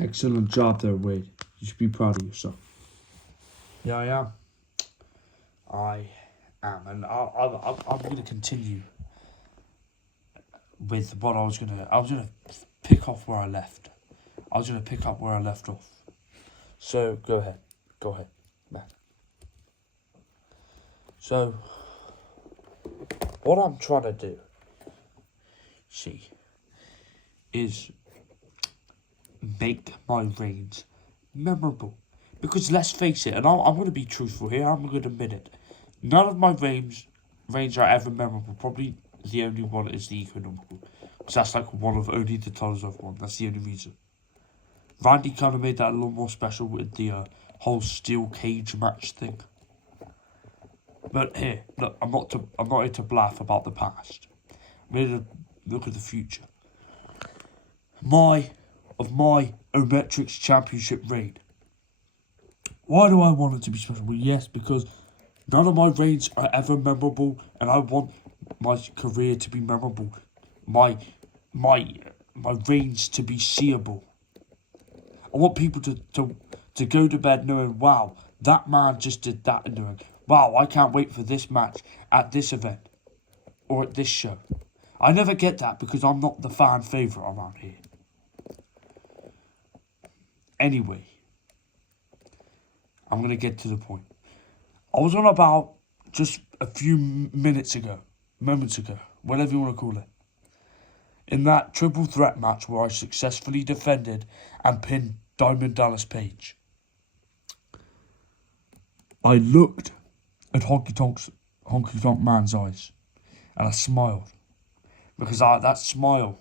Excellent job there, Wade. You should be proud of yourself. Yeah, I am. I am, and I'm going to continue with what I was gonna pick off where I left. I was gonna pick up where I left off. So go ahead, man. So what I'm trying to do, see, is make my reigns memorable. Because let's face it, and I'm going to be truthful here, I'm going to admit it. None of my reigns are ever memorable. Probably the only one is the Economical. Because that's like one of only the titles I've won. That's the only reason. Randy kind of made that a little more special with the whole steel cage match thing. But here, look, I'm not here to bluff about the past. I'm here to look at the future. My Ometrix championship reign. Why do I want it to be special? Well, yes, because none of my reigns are ever memorable, and I want my career to be memorable. My reigns to be seeable. I want people to go to bed knowing, wow, that man just did that, and knowing, wow, I can't wait for this match at this event or at this show. I never get that because I'm not the fan favourite around here. Anyway, I'm going to get to the point. I was on about just a few moments ago, whatever you want to call it. In that triple threat match where I successfully defended and pinned Diamond Dallas Page. I looked at Honky Tonk Man's eyes and I smiled. Because that smile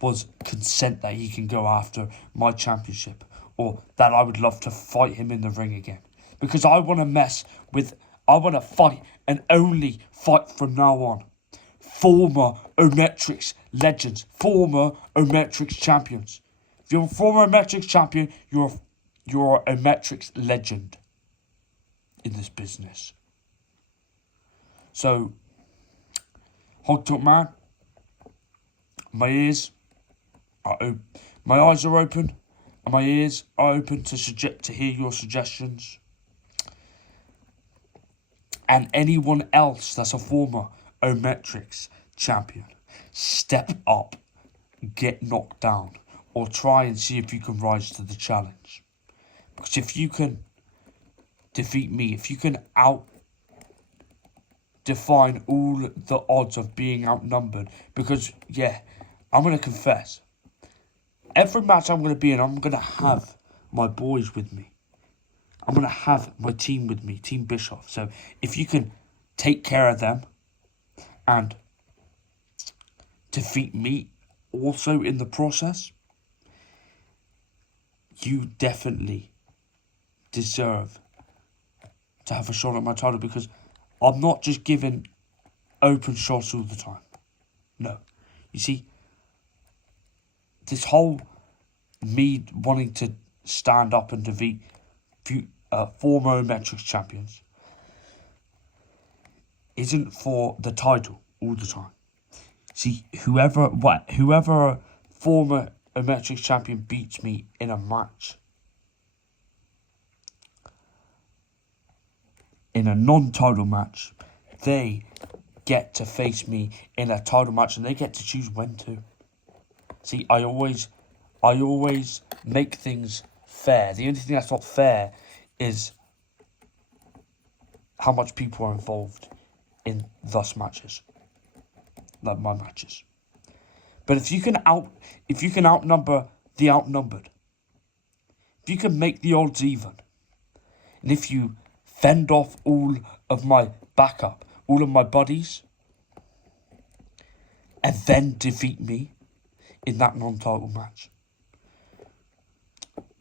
was consent that he can go after my championship, or that I would love to fight him in the ring again. Because I want to fight and only fight from now on. Former Ometrix legends, former Ometrix champions. If you're a former Ometrix champion, you're a Ometrix legend in this business. So, Honky Tonk Man, my eyes are open, and my ears are open to hear your suggestions. And anyone else that's a former Ometrix champion, step up, get knocked down, or try and see if you can rise to the challenge. Because if you can defeat me, if you can define all the odds of being outnumbered, because yeah, I'm going to confess, every match I'm going to be in, I'm going to have my boys with me. I'm going to have my team with me, Team Bischoff. So if you can take care of them and defeat me also in the process, you definitely deserve to have a shot at my title, because I'm not just giving open shots all the time. No. You see, this whole me wanting to stand up and defeat former Ometrix champions isn't for the title all the time. See, whoever former Ometrix champion beats me in a match, in a non-title match, they get to face me in a title match, and they get to choose when to. See, I always make things fair. The only thing that's not fair is how much people are involved in thus matches, like my matches. But if you can outnumber the outnumbered, if you can make the odds even, and if you fend off all of my backup, all of my buddies, and then defeat me in that non-title match,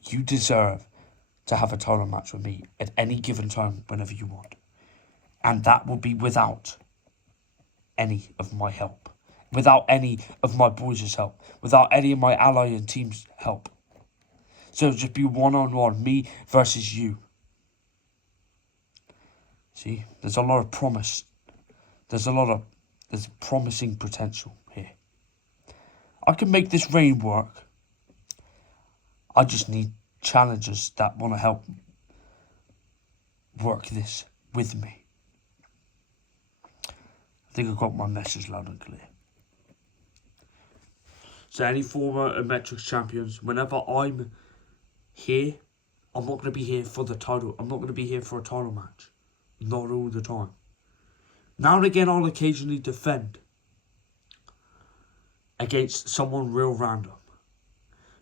you deserve to have a title match with me at any given time whenever you want. And that will be without any of my help, without any of my boys' help, without any of my ally and team's help. So it'll just be one-on-one, me versus you. See, there's a lot of promise. There's promising potential here. I can make this reign work I just need challengers that want to help work this with me. I think I got my message loud and clear. So any former Ometrix champions, whenever I'm here, I'm not going to be here for the title. I'm not going to be here for a title match. Not all the time. Now and again, I'll occasionally defend against someone real random.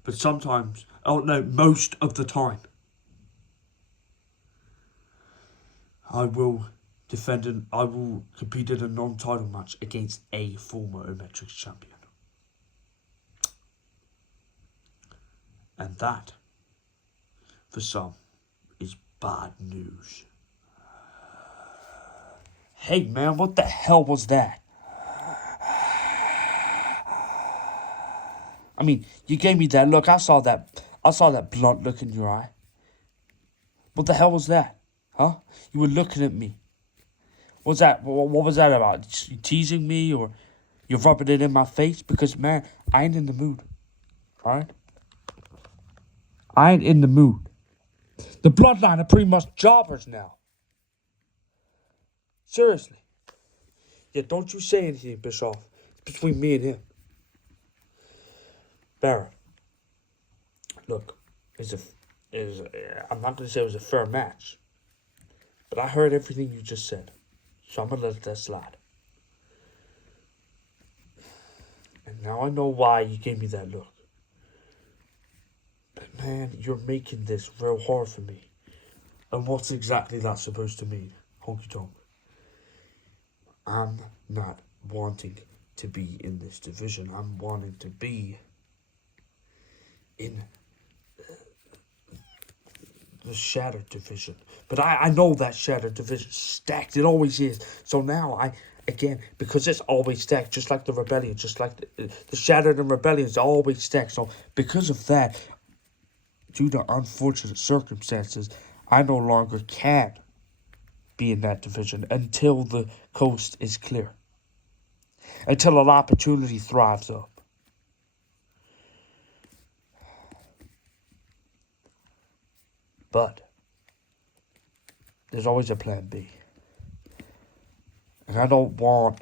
But sometimes, most of the time, I will compete in a non-title match against a former Ometrix champion. And that, for some, is bad news. Hey man, what the hell was that? I mean, you gave me that look. I saw that blunt look in your eye. What the hell was that? Huh? You were looking at me. What's that? What was that about? You teasing me or you're rubbing it in my face? Because, man, I ain't in the mood. Alright? I ain't in the mood. The bloodline are pretty much jobbers now. Seriously. Yeah, don't you say anything, Bischoff. It's between me and him. Barrett. Look, I'm not going to say it was a fair match. But I heard everything you just said. So I'm going to let that slide. And now I know why you gave me that look. But man, you're making this real hard for me. And what's exactly that supposed to mean? Honky tonk. I'm not wanting to be in this division. I'm wanting to be in the Shattered division. But I know that Shattered division stacked. It always is. So now again, because it's always stacked, just like the Rebellion, just like the Shattered and Rebellions are always stacked. So because of that, due to unfortunate circumstances, I no longer can be in that division until the coast is clear. Until an opportunity thrives up. But there's always a plan B. And I don't want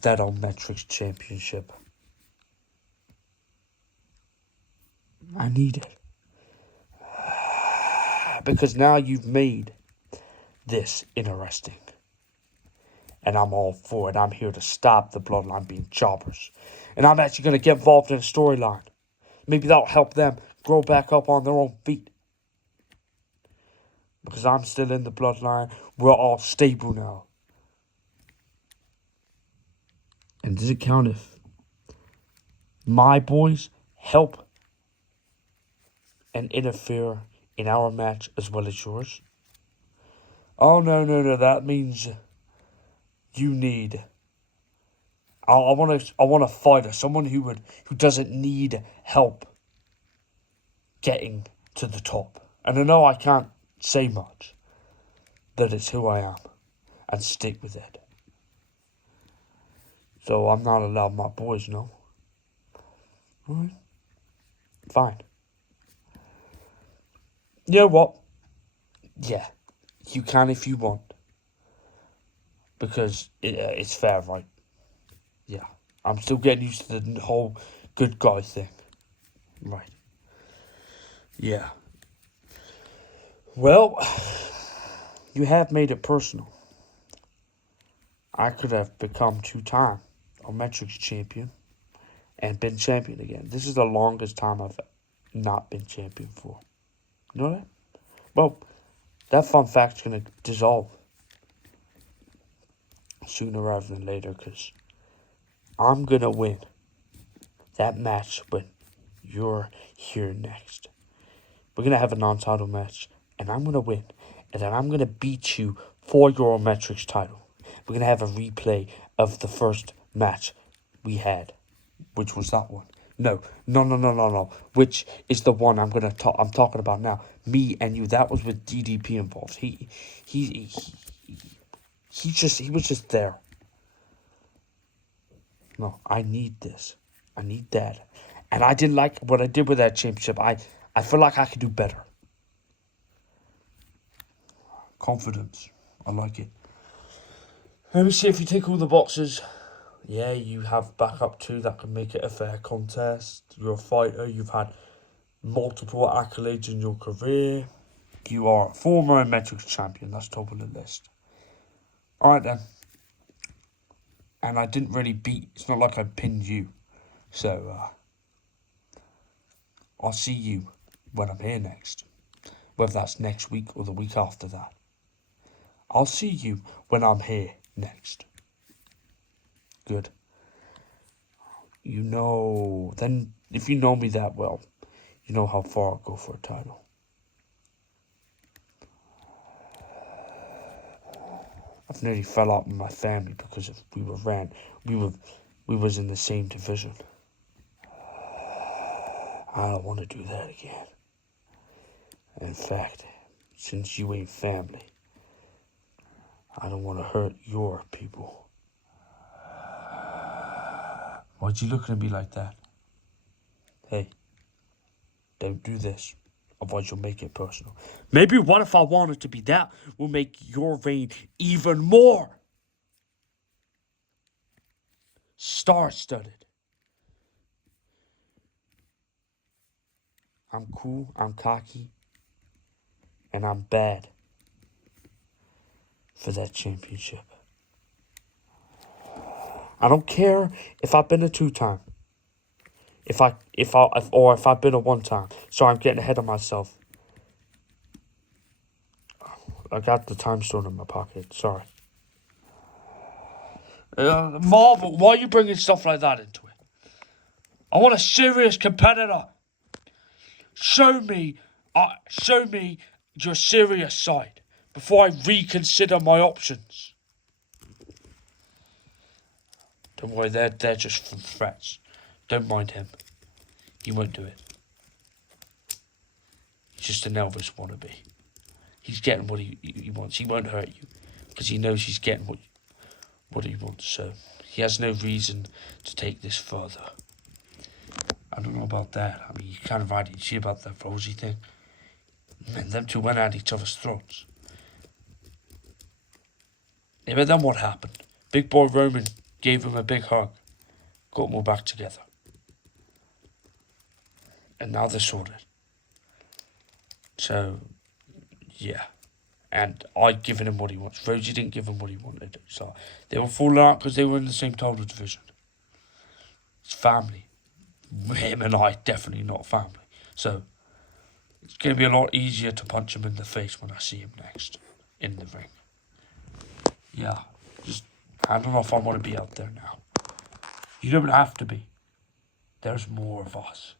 that Ometrix championship. I need it. Because now you've made this interesting. And I'm all for it. I'm here to stop the bloodline being jobbers. And I'm actually going to get involved in a storyline. Maybe that'll help them grow back up on their own feet. Because I'm still in the bloodline. We're all stable now. And does it count if my boys help and interfere in our match as well as yours? Oh, no. That means you need... I want a fighter. Someone who doesn't need help getting to the top. And I know I can't say much. That it's who I am. And stick with it. So I'm not allowed my boys, no? Alright. Fine. You know what? Yeah. You can if you want. Because it's fair, right? Yeah. I'm still getting used to the whole good guy thing. Right. Yeah. Well, you have made it personal. I could have become 2-time Ometrix champion and been champion again. This is the longest time I've not been champion for. You know that? Well, that fun fact's going to dissolve sooner rather than later because I'm going to win that match when you're here next. We're going to have a non-title match and I'm going to win. And then I'm going to beat you for your Ometrix title. We're going to have a replay of the first match we had, which was that one. No. Which is the one I'm talking about now. Me and you. That was with DDP involved. He was just there. No, I need this. I need that. And I didn't like what I did with that championship. I feel like I could do better. Confidence. I like it. Let me see if you take all the boxes. Yeah, you have backup too. That can make it a fair contest. You're a fighter. You've had multiple accolades in your career. You are a former Ometrix champion. That's top of the list. Alright then. And I didn't really beat. It's not like I pinned you. So, I'll see you when I'm here next. Whether that's next week or the week after that. I'll see you when I'm here next. Good. You know, then if you know me that well, you know how far I'll go for a title. I've nearly fell out with my family because we was in the same division. I don't want to do that again. In fact, since you ain't family, I don't want to hurt your people. Why'd you look at me like that? Hey, don't do this. Otherwise you'll make it personal. Maybe what if I wanted to be that will make your reign even more star-studded. I'm cool, I'm cocky, and I'm bad for that championship. I don't care if I've been a 2-time. If I've been a 1-time. Sorry, I'm getting ahead of myself. I got the time stone in my pocket. Sorry. Marvel, why are you bringing stuff like that into it? I want a serious competitor. Show me your serious side before I reconsider my options. Don't worry, they're just from threats. Don't mind him. He won't do it. He's just an Elvis wannabe. He's getting what he wants. He won't hurt you because he knows he's getting what he wants. So he has no reason to take this further. I don't know about that. I mean, you kind of right. You see about that Rosie thing? Man, them two went at each other's throats. Yeah, but then what happened? Big boy Roman gave him a big hug. Got them all back together. And now they're sorted. So, yeah. And I'd given him what he wants. Rosie didn't give him what he wanted. So they were falling out because they were in the same title division. It's family. Him and I definitely not family. So it's going to be a lot easier to punch him in the face when I see him next in the ring. Yeah, just I don't know if I want to be out there now. You don't have to be. There's more of us.